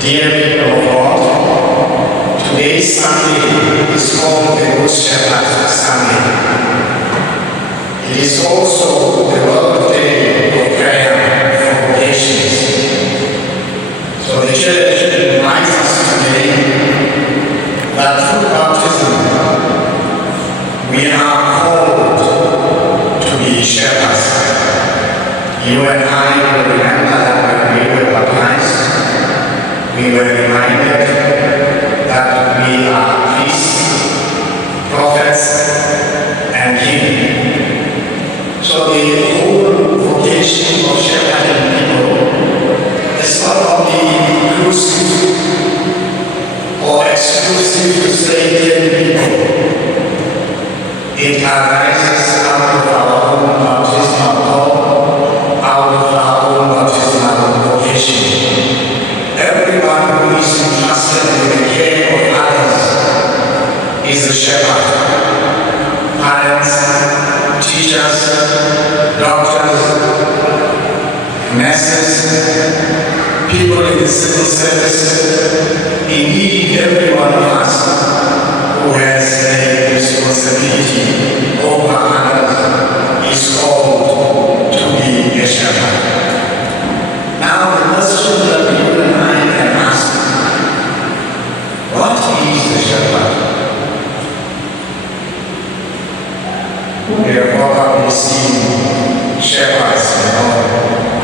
Dear people of God, today's Sunday is called the Good Shepherd Sunday. It is also the World Day of Prayer for Vocations. So the Church invites us today that through baptism we are called to be shepherds. You and I will remember that when we were baptized, we were reminded that we are priests, prophets, and kings. So the whole vocation of shepherding people is not only inclusive or exclusive to saved people. It arises out of our own baptismal call, out of our own baptismal vocation. Everyone who is entrusted with the care of others is a shepherd. Parents, teachers, doctors, nurses, people in the civil service, indeed every one of us who has a responsibility over others is called to be a shepherd. Now the question that you and I can ask, what is the shepherd? We have probably seen shepherds,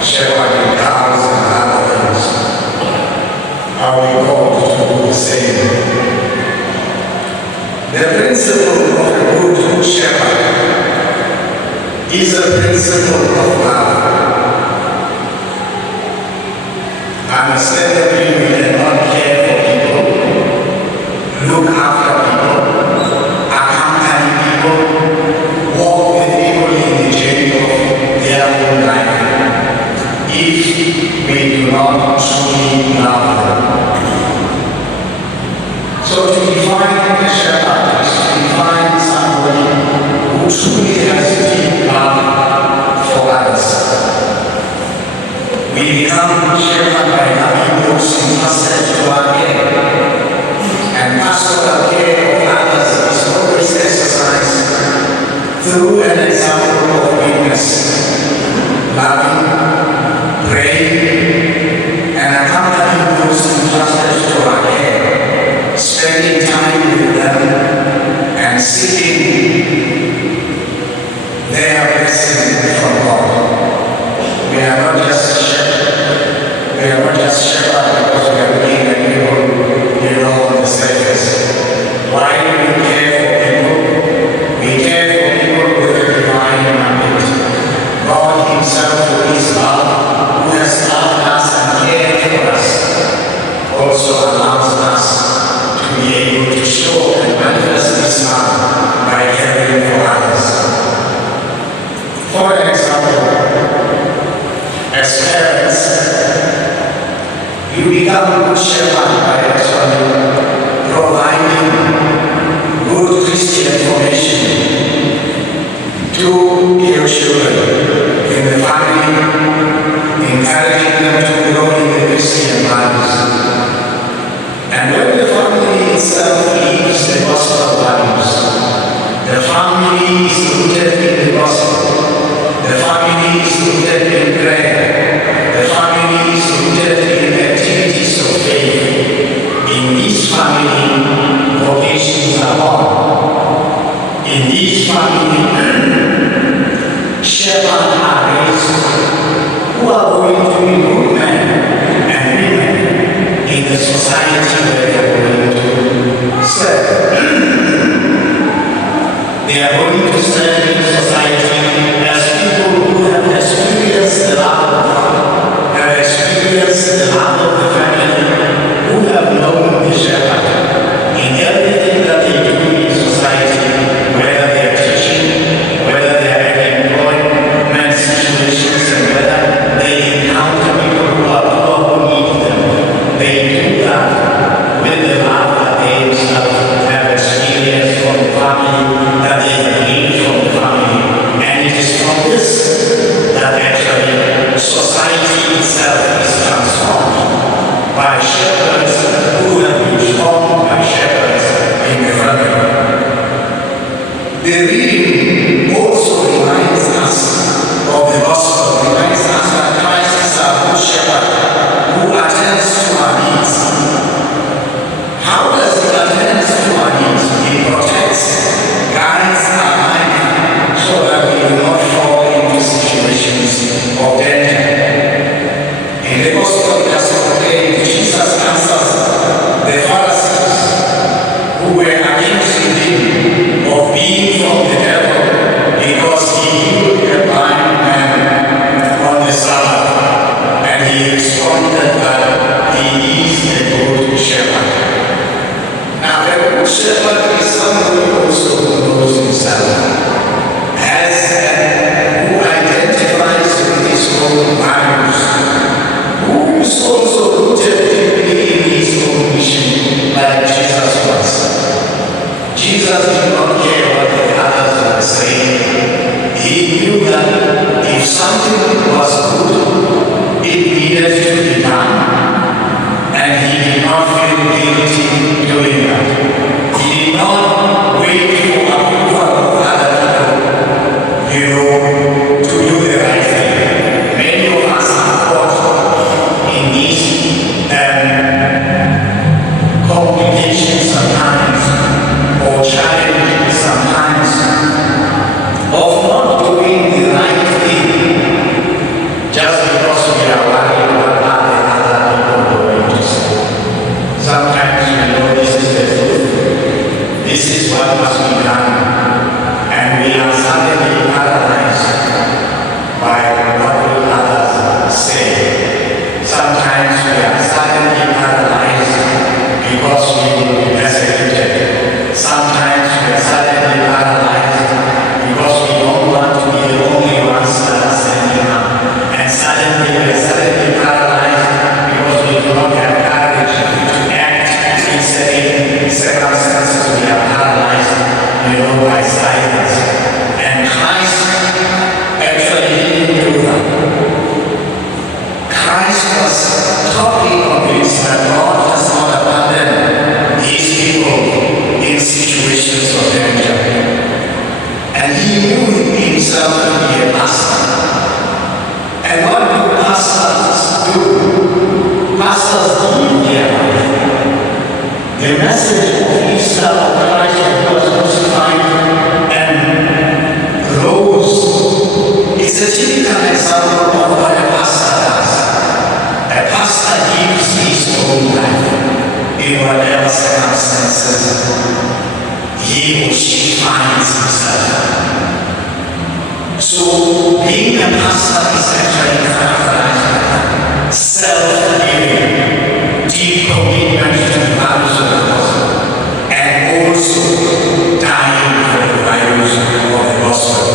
shepherding cows and other things. Are we called to do the same? The principle of a good shepherd is a principle of love. Understandably, we cannot care for people, look after people, accompany people, walk with people in the journey of their own life, if we do not truly love them. So to define a shepherd is to define somebody who truly has deep love for others. We become shepherd by loving those entrusted to our care. And pastoral care of others is always exercised through an example of witness, loving, praying, and accompanying those entrusted to our care, spending time with them and seeking their blessing from God. We are not just shepherd because we are looking at people, on the surface. Why do we care for people? We care for people with a divine mandate. God Himself, who is love, who has loved us and cared for us, also allows us to be able to show and manifest this love by caring for others. For an example, as parents, you become a good shepherd by actually providing good Christian formation to your children in the family, encouraging them to grow in the Christian values. And when the family itself lives the gospel values, the family is rooted in the gospel, the family is rooted in prayer, the family is rooted in activities of faith. In this family, vocations are born. In this family, shepherds are raised who are going to be good men and by shepherds who have been taught by shepherds in the family. The reading also reminds us of the gospel, reminds us that Christ is our good shepherd who attends to our needs. How does he attend to our needs? He protects, guides our life so that we will not fall into situations of danger. In the gospel just today, Jesus answers the Pharisees who were accusing him of being from the devil because he healed a blind man on the Sabbath, and he responded that he is a good shepherd. Now, a good shepherd is somebody also who knows himself, who identifies with his own values, who is also rooted deeply in his own mission, like Jesus was. Jesus did not care what the others were saying. He knew that if something was good, it needed to be done, and he did not feel guilty doing that. He did not wait for approval of other people, to do the right thing. Many of us are caught in these complications sometimes, or challenges sometimes, of not doing the right thing just because we are worried about what the other people are going to say. Sometimes we know this is the truth. This is what must be done. And we are suddenly paralyzed by what will others say. Sometimes we are suddenly paralyzed because we will be persecuted. Sometimes we are suddenly paralyzed because we don't want to be the only ones that are standing up. And suddenly we are suddenly paralyzed because we do not have courage to act in certain circumstances. We are paralyzed, by silence. And Christ actually didn't do that. Christ was totally convinced that God has not abandoned his people in situations of danger. And he knew himself to be a pastor. And what do pastors do? Pastors live their life. The message of Easter of Christ was crucified and rose. It's a typical example of what a pastor does. A pastor gives his own life in whatever circumstances he or she finds himself. So being a pastor is actually characterized by self-giving, deep commitment to the values of the gospel, and also dying for the values of the gospel.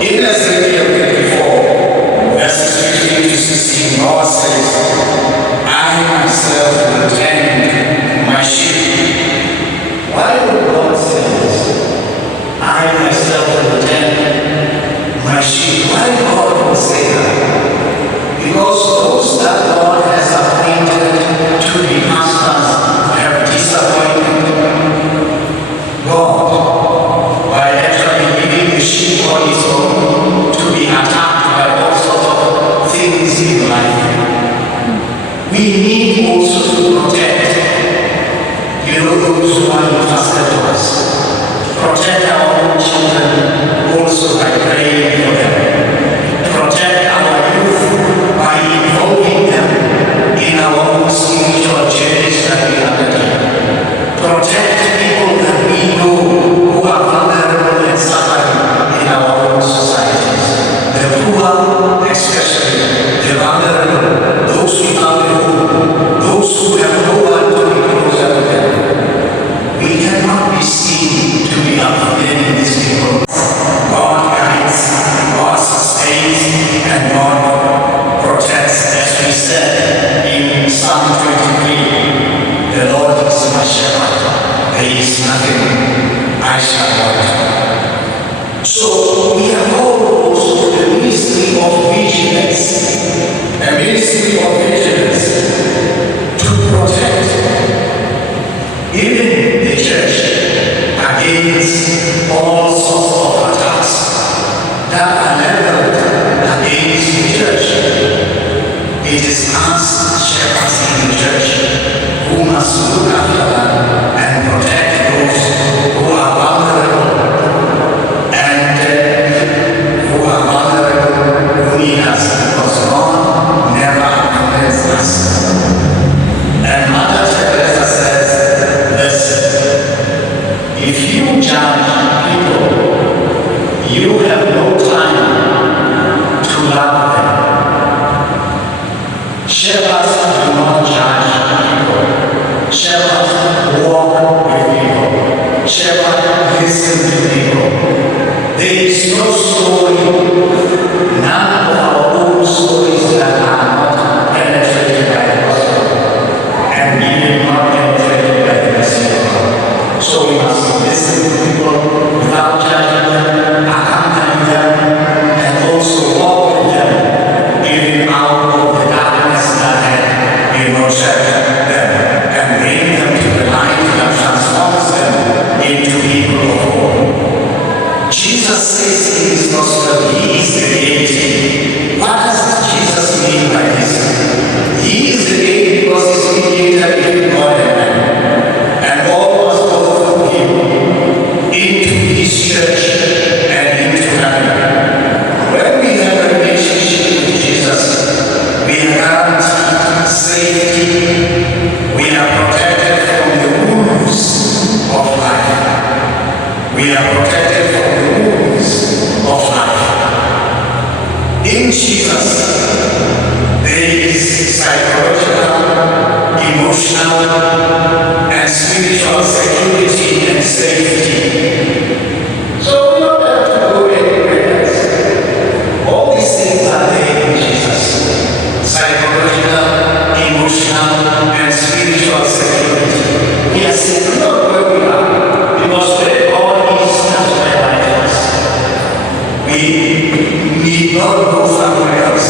In Ezekiel 34, verses 15 to 16, God says, I myself will tend my sheep. Why would God say this? I myself will tend my sheep. Why God will say that? Because those that God has appointed to be pastors have disappointed God by actually leaving the sheep on his own to be attacked by all sorts of things in life. We need also to protect, those who are entrusted to us. Protect our own children also by praying for them. Protect our youth by involving them in our own spiritual journeys that we undertake. Protect people that we know who are vulnerable and suffering in our own societies. The poor, especially, the vulnerable, those without a home, those who have no one to be closer to them. We cannot be seen to be abandoning these people. God guides, God sustains, and God protects, as we said in Psalm 23. The Lord is my shepherd. There is nothing I shall want. So we are called also to the ministry of vigilance. A ministry of vigilance to and even not penetrated by the mercy of God. So we must listen to people without judging them, accompany them, and also walk with them, even out of the darkness that had entrapped them, and bring them to the light that transforms them into people of hope. Jesus says in his gospel, he is the gate. What does Jesus mean by this? He is the gate because he's mediator between God and man. And all must go through him into his church and into heaven. When we have a relationship with Jesus, we are guaranteed safety. We are protected from the wounds of life. We are protected from the wounds of life. In Jesus, there is psychological, emotional, and spiritual security and safety. So we don't have to go anywhere else. All these things are there in Jesus. Psychological, emotional, and spiritual security. We are secure where we are because where God is, that's where life is. We need not go somewhere else.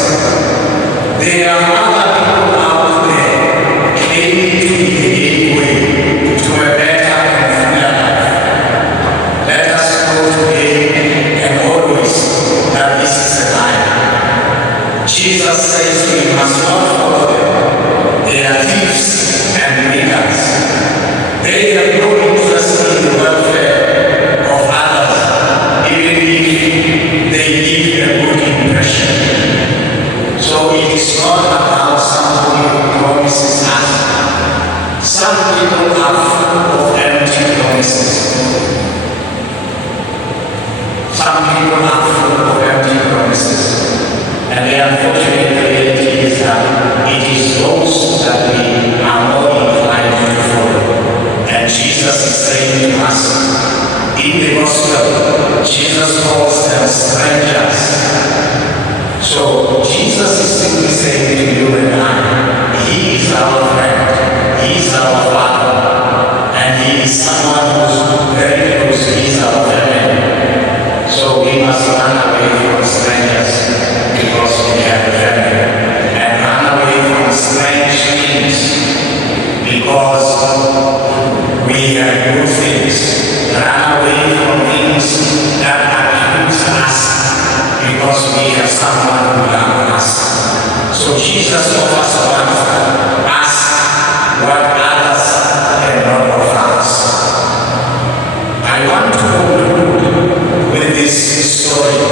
There are other people out there claiming to be the gateway to a better and fuller life. Let us know today and always that this is a lie. Jesus says we must not follow them. They are thieves and beggars. They have no interest in the welfare of others, even if they give a good impression. So it is not about somebody who promises us. Some people are full of empty promises. Some people are full of empty promises. And the unfortunate reality is that it is those that we are more inclined to follow. And Jesus is saying to us, in the gospel, Jesus calls them strangers. So Jesus is simply saying to you and I, he is our friend, he is our father, and he is someone who is very close, he is our family. So we must run away from strangers because we have a family, and run away from strange things because we have good things. Run away from things that accuse us because we have someone who loves us. So Jesus offers us what others cannot offer us. I want to conclude with this story.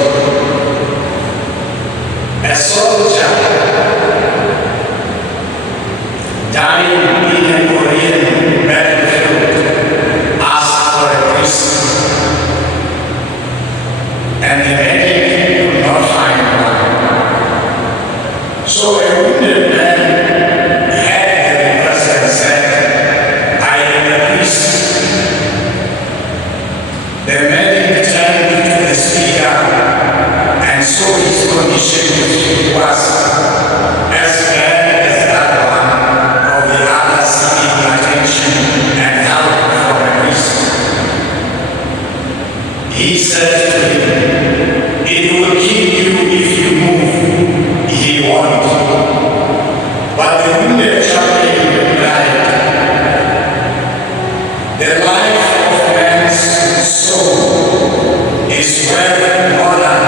A soldier dying in a Korean battlefield asked for a priest, and the medic could not find one. So a wounded man had the request and said, I am a priest. The medic turned to the speaker and saw his condition was as bad as that one of the other seeking attention and help from a priest. He said to him, it will kill you if you move. He warned. But the wounded chaplain replied, the life of man's soul is worth more than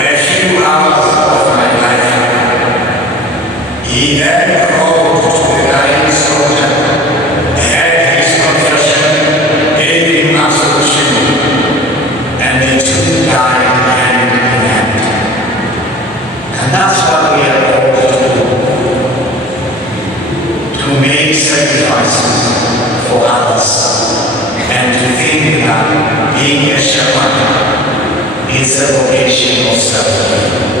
a few hours of my life. He then called to the dying soldier, had his confession, gave him absolution, and the two died hand in hand. And that's what we are called to make sacrifices for others, and to think that being a shepherd is a vocation of self-giving.